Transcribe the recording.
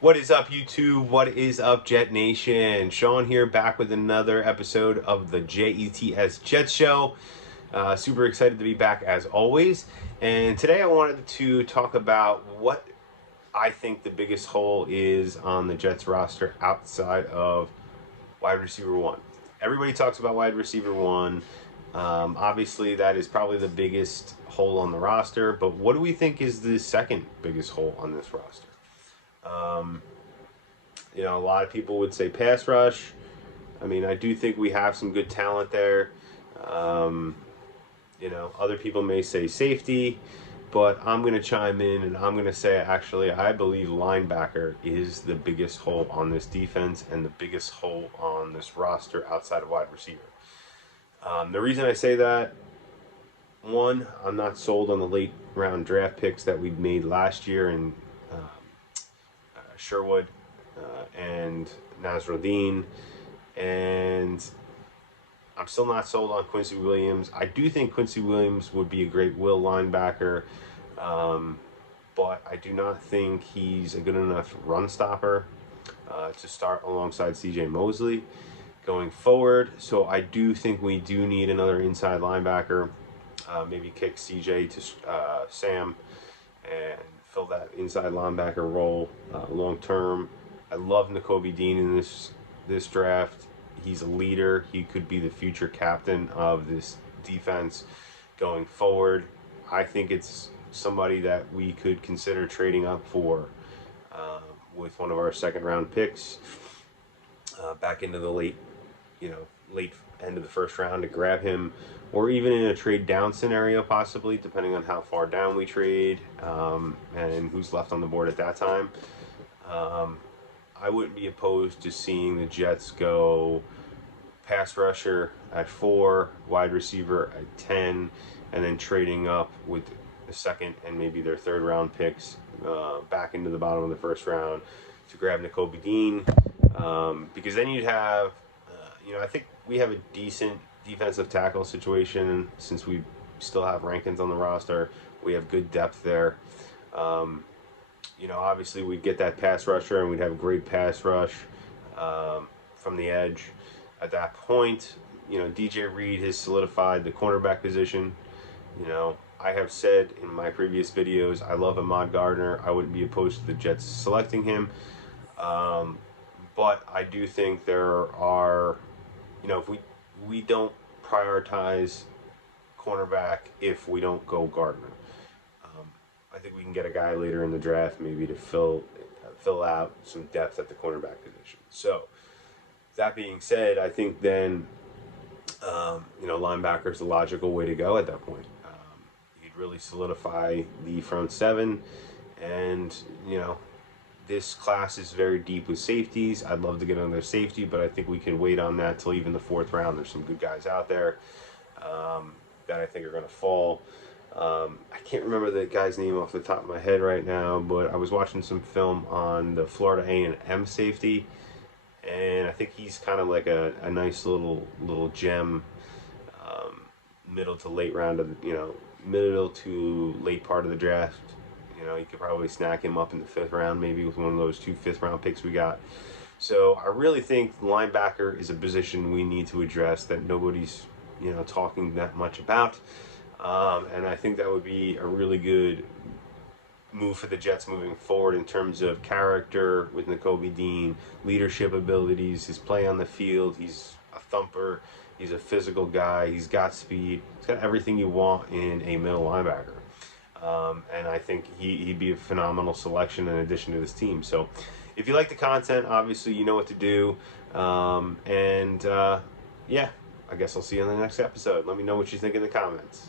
What is up, YouTube? What is up, Jet Nation? Sean here, back with another episode of the JETS Jet Show. Super excited to be back as always. And today I wanted to talk about what I think the biggest hole is on the Jets roster outside of wide receiver one. Everybody talks about wide receiver one. Obviously, that is probably the biggest hole on the roster. But what do we think is the second biggest hole on this roster? A lot of people would say pass rush. I mean, I do think we have some good talent there. Um, Other people may say safety, but I'm going to chime in and I'm going to say actually, I believe linebacker is the biggest hole on this defense and the biggest hole on this roster outside of wide receiver. The reason I say that, one, I'm not sold on the late round draft picks that we made last year in Sherwood and Nasruddin, and I'm still not sold on Quincy Williams. I do think Quincy Williams would be a great will linebacker, but I do not think he's a good enough run stopper to start alongside C.J. Mosley going forward. So I do think we do need another inside linebacker, maybe kick C.J. to Sam and fill that inside linebacker role long term. I love Nakobe Dean in this draft. He's a leader. He could be the future captain of this defense going forward. I think it's somebody that we could consider trading up for with one of our second round picks back into the late end of the first round to grab him, or even in a trade down scenario, possibly, depending on how far down we trade and who's left on the board at that time. I wouldn't be opposed to seeing the Jets go pass rusher at 4, wide receiver at 10, and then trading up with the second and maybe their third round picks back into the bottom of the first round to grab Nakobe Dean, because then you'd have, I think we have a decent defensive tackle situation since we still have Rankins on the roster. We have good depth there. Obviously we'd get that pass rusher and we'd have a great pass rush from the edge. At that point, DJ Reed has solidified the cornerback position. I have said in my previous videos, I love Ahmad Gardner. I wouldn't be opposed to the Jets selecting him. But I do think there are, if we don't prioritize cornerback if we don't go Gardner. I think we can get a guy later in the draft maybe to fill out some depth at the cornerback position. So that being said, I think then linebacker is the logical way to go at that point. You'd really solidify the front seven, and this class is very deep with safeties. I'd love to get another safety, but I think we can wait on that till even the fourth round. There's some good guys out there that I think are going to fall. I can't remember the guy's name off the top of my head right now, but I was watching some film on the Florida A&M safety, and I think he's kind of like a nice little gem, middle to late round of middle to late part of the draft. You could probably snack him up in the 5th round, maybe with one of those 2 5th-round picks we got. So I really think linebacker is a position we need to address that nobody's talking that much about. And I think that would be a really good move for the Jets moving forward in terms of character with Nakobe Dean, leadership abilities, his play on the field. He's a thumper. He's a physical guy. He's got speed. He's got everything you want in a middle linebacker. And I think he'd be a phenomenal selection in addition to this team. So if you like the content, obviously you know what to do. Yeah, I guess I'll see you in the next episode. Let me know what you think in the comments.